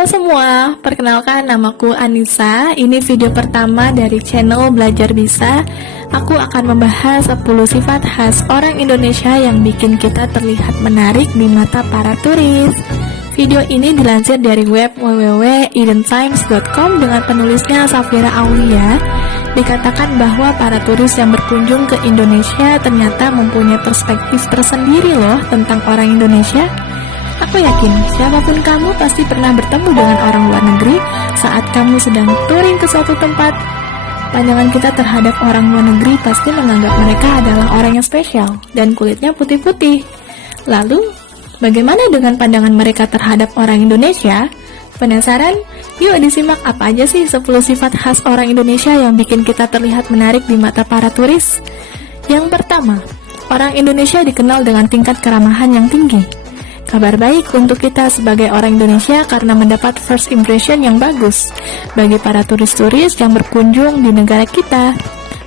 Halo semua, perkenalkan namaku Anissa. Ini video pertama dari channel Belajar Bisa. Aku akan membahas 10 sifat khas orang Indonesia yang bikin kita terlihat menarik di mata para turis. Video ini dilansir dari web www.edentimes.com dengan penulisnya Safira Aulia. Dikatakan bahwa para turis yang berkunjung ke Indonesia ternyata mempunyai perspektif tersendiri loh tentang orang Indonesia. Aku yakin siapapun kamu pasti pernah bertemu dengan orang luar negeri saat kamu sedang touring ke suatu tempat. Pandangan kita terhadap orang luar negeri pasti menganggap mereka adalah orang yang spesial dan kulitnya putih-putih. Lalu, bagaimana dengan pandangan mereka terhadap orang Indonesia? Penasaran? Yuk disimak apa aja sih 10 sifat khas orang Indonesia yang bikin kita terlihat menarik di mata para turis. Yang pertama, orang Indonesia dikenal dengan tingkat keramahan yang tinggi. Kabar baik untuk kita sebagai orang Indonesia karena mendapat first impression yang bagus bagi para turis-turis yang berkunjung di negara kita.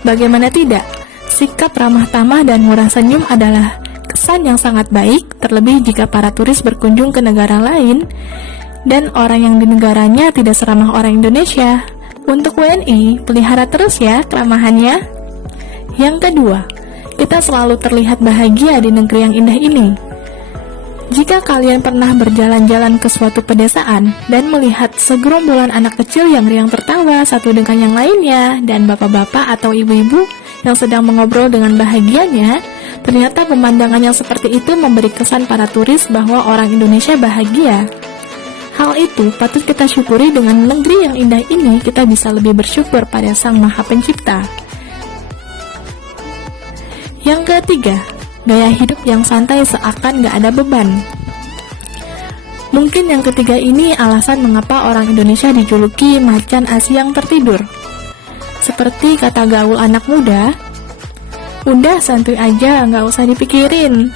Bagaimana tidak, sikap ramah tamah dan murah senyum adalah kesan yang sangat baik, terlebih jika para turis berkunjung ke negara lain dan orang yang di negaranya tidak seramah orang Indonesia. Untuk WNI, pelihara terus ya keramahannya. Yang kedua, kita selalu terlihat bahagia di negeri yang indah ini. Jika kalian pernah berjalan-jalan ke suatu pedesaan dan melihat segerombolan anak kecil yang riang tertawa satu dengan yang lainnya dan bapak-bapak atau ibu-ibu yang sedang mengobrol dengan bahagianya, ternyata pemandangan yang seperti itu memberi kesan para turis bahwa orang Indonesia bahagia. Hal itu patut kita syukuri. Dengan negeri yang indah ini kita bisa lebih bersyukur pada Sang Maha Pencipta. Yang ketiga, gaya hidup yang santai seakan gak ada beban. Mungkin yang ketiga ini alasan mengapa orang Indonesia dijuluki macan Asia yang tertidur. Seperti kata gaul anak muda, udah santuy aja, gak usah dipikirin.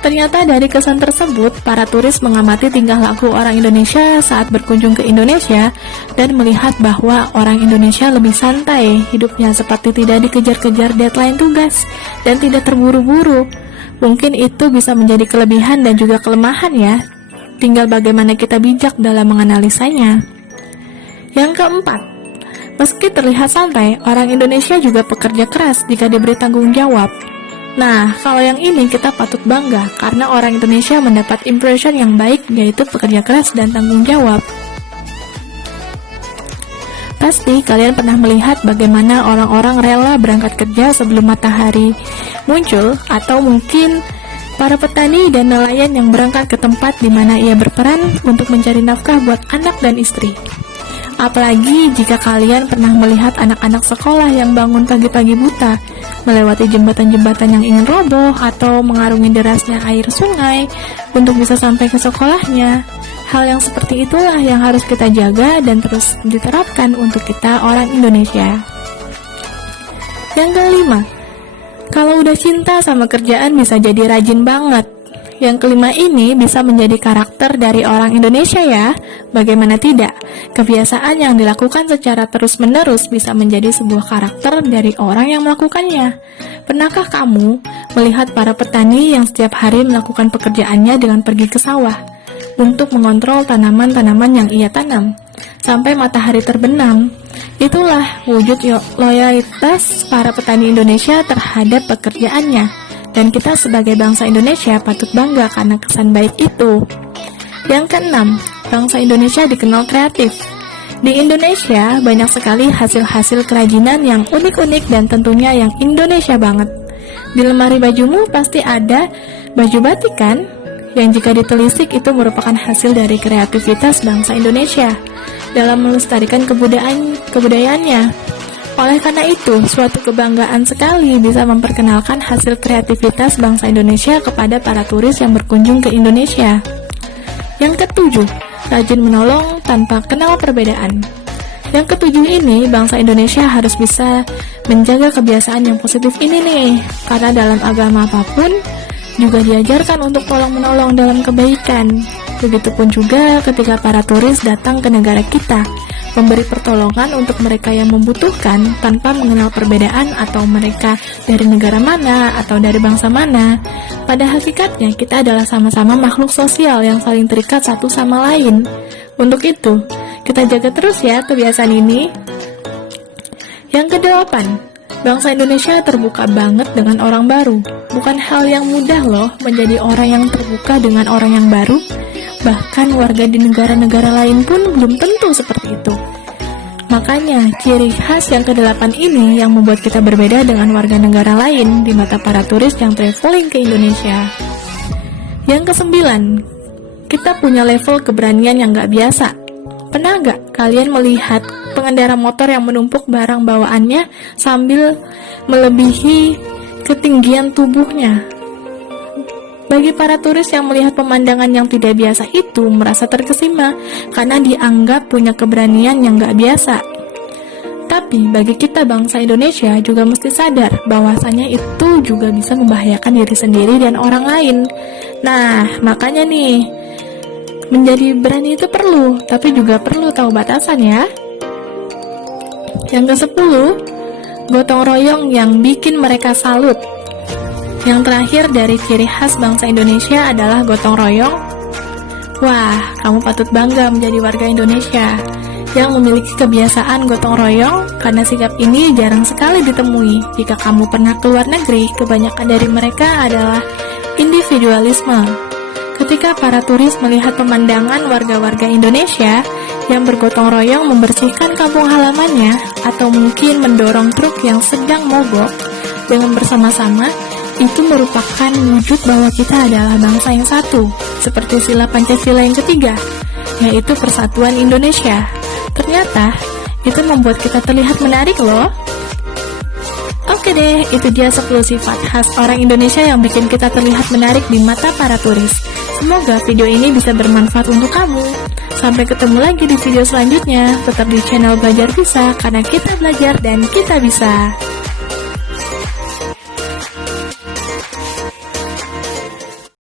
Ternyata dari kesan tersebut, para turis mengamati tingkah laku orang Indonesia saat berkunjung ke Indonesia dan melihat bahwa orang Indonesia lebih santai, hidupnya seperti tidak dikejar-kejar deadline tugas dan tidak terburu-buru. Mungkin itu bisa menjadi kelebihan dan juga kelemahan ya. Tinggal bagaimana kita bijak dalam menganalisanya. Yang keempat, meski terlihat santai, orang Indonesia juga pekerja keras jika diberi tanggung jawab. Nah, kalau yang ini kita patut bangga karena orang Indonesia mendapat impression yang baik, yaitu pekerja keras dan tanggung jawab. Pasti kalian pernah melihat bagaimana orang-orang rela berangkat kerja sebelum matahari muncul, atau mungkin para petani dan nelayan yang berangkat ke tempat di mana ia berperan untuk mencari nafkah buat anak dan istri. Apalagi jika kalian pernah melihat anak-anak sekolah yang bangun pagi-pagi buta, melewati jembatan-jembatan yang ingin roboh, atau mengarungi derasnya air sungai untuk bisa sampai ke sekolahnya. Hal yang seperti itulah yang harus kita jaga dan terus diterapkan untuk kita orang Indonesia. Yang kelima, kalau udah cinta sama kerjaan bisa jadi rajin banget. Yang kelima ini bisa menjadi karakter dari orang Indonesia ya. Bagaimana tidak? Kebiasaan yang dilakukan secara terus-menerus bisa menjadi sebuah karakter dari orang yang melakukannya. Pernahkah kamu melihat para petani yang setiap hari melakukan pekerjaannya dengan pergi ke sawah untuk mengontrol tanaman-tanaman yang ia tanam sampai matahari terbenam? Itulah wujud loyalitas para petani Indonesia terhadap pekerjaannya. Dan kita sebagai bangsa Indonesia patut bangga karena kesan baik itu. Yang keenam, bangsa Indonesia dikenal kreatif. Di Indonesia banyak sekali hasil-hasil kerajinan yang unik-unik dan tentunya yang Indonesia banget. Di lemari bajumu pasti ada baju batik kan? Yang jika ditelisik itu merupakan hasil dari kreativitas bangsa Indonesia dalam melestarikan kebudayaannya. Oleh karena itu, suatu kebanggaan sekali bisa memperkenalkan hasil kreativitas bangsa Indonesia kepada para turis yang berkunjung ke Indonesia. Yang ketujuh, rajin menolong tanpa kenal perbedaan. Yang ketujuh ini, bangsa Indonesia harus bisa menjaga kebiasaan yang positif ini nih, karena dalam agama apapun juga diajarkan untuk tolong-menolong dalam kebaikan. Begitupun juga ketika para turis datang ke negara kita, memberi pertolongan untuk mereka yang membutuhkan tanpa mengenal perbedaan atau mereka dari negara mana atau dari bangsa mana. Pada hakikatnya kita adalah sama-sama makhluk sosial yang saling terikat satu sama lain. Untuk itu, kita jaga terus ya kebiasaan ini. Yang kedelapan, bangsa Indonesia terbuka banget dengan orang baru. Bukan hal yang mudah loh menjadi orang yang terbuka dengan orang yang baru. Bahkan warga di negara-negara lain pun belum tentu seperti itu. Makanya, ciri khas yang kedelapan ini yang membuat kita berbeda dengan warga negara lain di mata para turis yang traveling ke Indonesia. Yang kesembilan, kita punya level keberanian yang gak biasa. Pernah gak kalian melihat pengendara motor yang menumpuk barang bawaannya sambil melebihi ketinggian tubuhnya? Bagi para turis yang melihat pemandangan yang tidak biasa itu merasa terkesima karena dianggap punya keberanian yang gak biasa. Tapi bagi kita bangsa Indonesia juga mesti sadar bahwasanya itu juga bisa membahayakan diri sendiri dan orang lain. Nah, makanya nih, menjadi berani itu perlu, tapi juga perlu tahu batasan ya. Yang ke-10, gotong royong yang bikin mereka salut. Yang terakhir dari ciri khas bangsa Indonesia adalah gotong royong. Wah, kamu patut bangga menjadi warga Indonesia yang memiliki kebiasaan gotong royong, karena sikap ini jarang sekali ditemui. Jika kamu pernah keluar negeri, kebanyakan dari mereka adalah individualisme. Ketika para turis melihat pemandangan warga-warga Indonesia yang bergotong royong membersihkan kampung halamannya, atau mungkin mendorong truk yang sedang mogok dengan bersama-sama, itu merupakan wujud bahwa kita adalah bangsa yang satu, seperti sila Pancasila yang ketiga, yaitu persatuan Indonesia. Ternyata, itu membuat kita terlihat menarik loh. Oke deh, itu dia 10 sifat khas orang Indonesia yang bikin kita terlihat menarik di mata para turis. Semoga video ini bisa bermanfaat untuk kamu. Sampai ketemu lagi di video selanjutnya. Tetap di channel Belajar Bisa, karena kita belajar dan kita bisa.